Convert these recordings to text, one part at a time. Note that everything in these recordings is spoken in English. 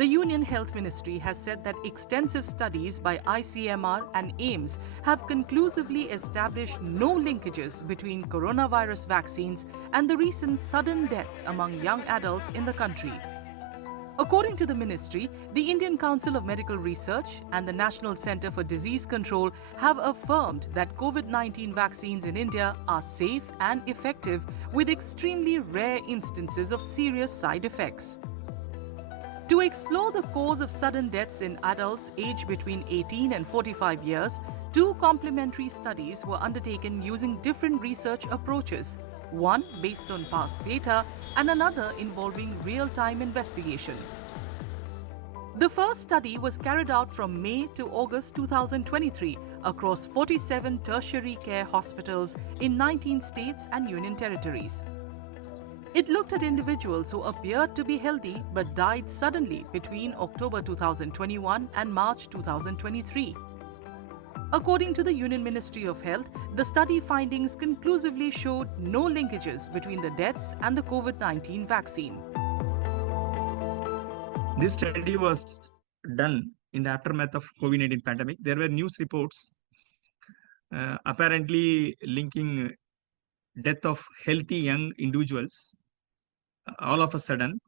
The Union Health Ministry has said that extensive studies by ICMR and AIIMS have conclusively established no linkages between coronavirus vaccines and the recent sudden deaths among young adults in the country. According to the ministry, the Indian Council of Medical Research and the National Centre for Disease Control have affirmed that COVID-19 vaccines in India are safe and effective with extremely rare instances of serious side effects. To explore the cause of sudden deaths in adults aged between 18 and 45 years, two complementary studies were undertaken using different research approaches, one based on past data and another involving real-time investigation. The first study was carried out from May to August 2023 across 47 tertiary care hospitals in 19 states and union territories. It looked at individuals who appeared to be healthy but died suddenly between October 2021 and March 2023. According to the Union Ministry of Health, the study findings conclusively showed no linkages between the deaths and the COVID-19 vaccine. This study was done in the aftermath of COVID-19 pandemic. There were news reports apparently linking death of healthy young individuals all of a sudden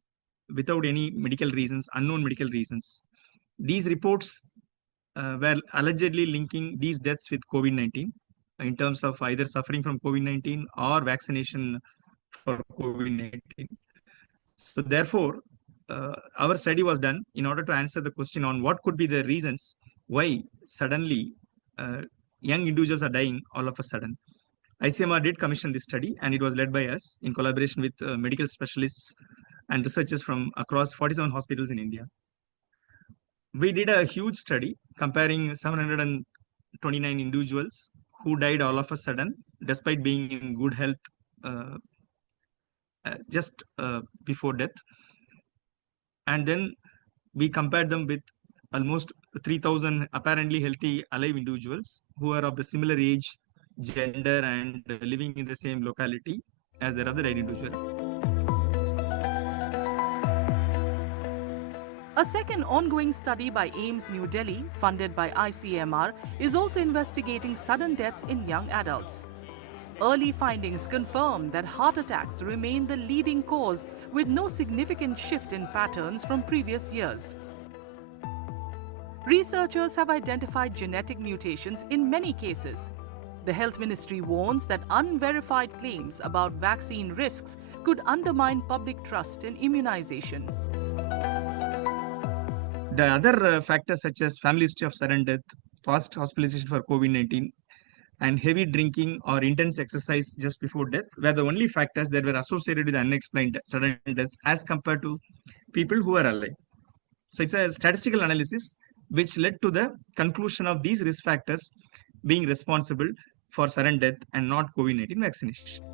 without any medical reasons, unknown medical reasons. These reports were allegedly linking these deaths with COVID-19 in terms of either suffering from COVID-19 or vaccination for COVID-19. So therefore, our study was done in order to answer the question on what could be the reasons why suddenly young individuals are dying all of a sudden. ICMR did commission this study, and it was led by us in collaboration with medical specialists and researchers from across 47 hospitals in India. We did a huge study comparing 729 individuals who died all of a sudden despite being in good health just before death. And then we compared them with almost 3,000 apparently healthy alive individuals who are of the similar age, gender, and living in the same locality as their other individual. A second ongoing study by AIIMS New Delhi, funded by ICMR, is also investigating sudden deaths in young adults. Early findings confirm that heart attacks remain the leading cause, with no significant shift in patterns from previous years. Researchers have identified genetic mutations in many cases. The Health Ministry warns that unverified claims about vaccine risks could undermine public trust in immunization. The other factors such as family history of sudden death, past hospitalization for COVID-19, and heavy drinking or intense exercise just before death were the only factors that were associated with unexplained sudden deaths as compared to people who are alive. So it's a statistical analysis which led to the conclusion of these risk factors being responsible for sudden death and not COVID-19 vaccination.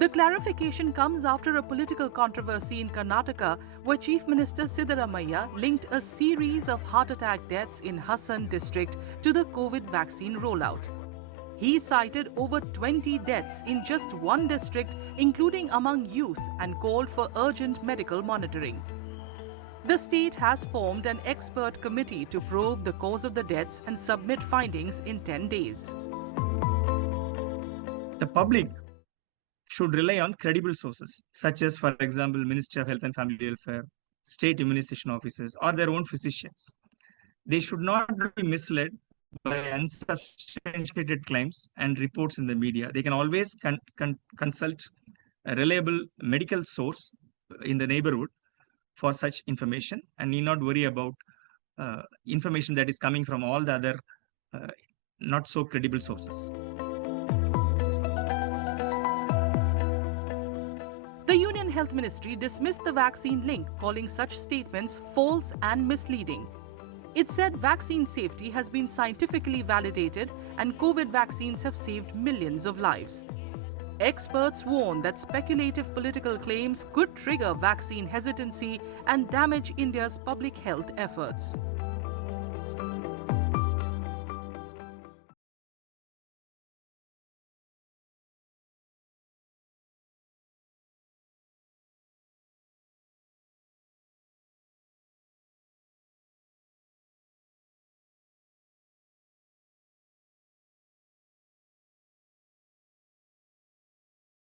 The clarification comes after a political controversy in Karnataka, where Chief Minister Siddaramaiah linked a series of heart attack deaths in Hassan district to the COVID vaccine rollout. He cited over 20 deaths in just one district, including among youth, and called for urgent medical monitoring. The state has formed an expert committee to probe the cause of the deaths and submit findings in 10 days. The public should rely on credible sources, such as, for example, Ministry of Health and Family Welfare, state immunization officers, or their own physicians. They should not be misled by unsubstantiated claims and reports in the media. They can always consult a reliable medical source in the neighborhood for such information and need not worry about information that is coming from all the other not so credible sources. The Union Health Ministry dismissed the vaccine link, calling such statements false and misleading. It said vaccine safety has been scientifically validated and COVID vaccines have saved millions of lives. Experts warn that speculative political claims could trigger vaccine hesitancy and damage India's public health efforts.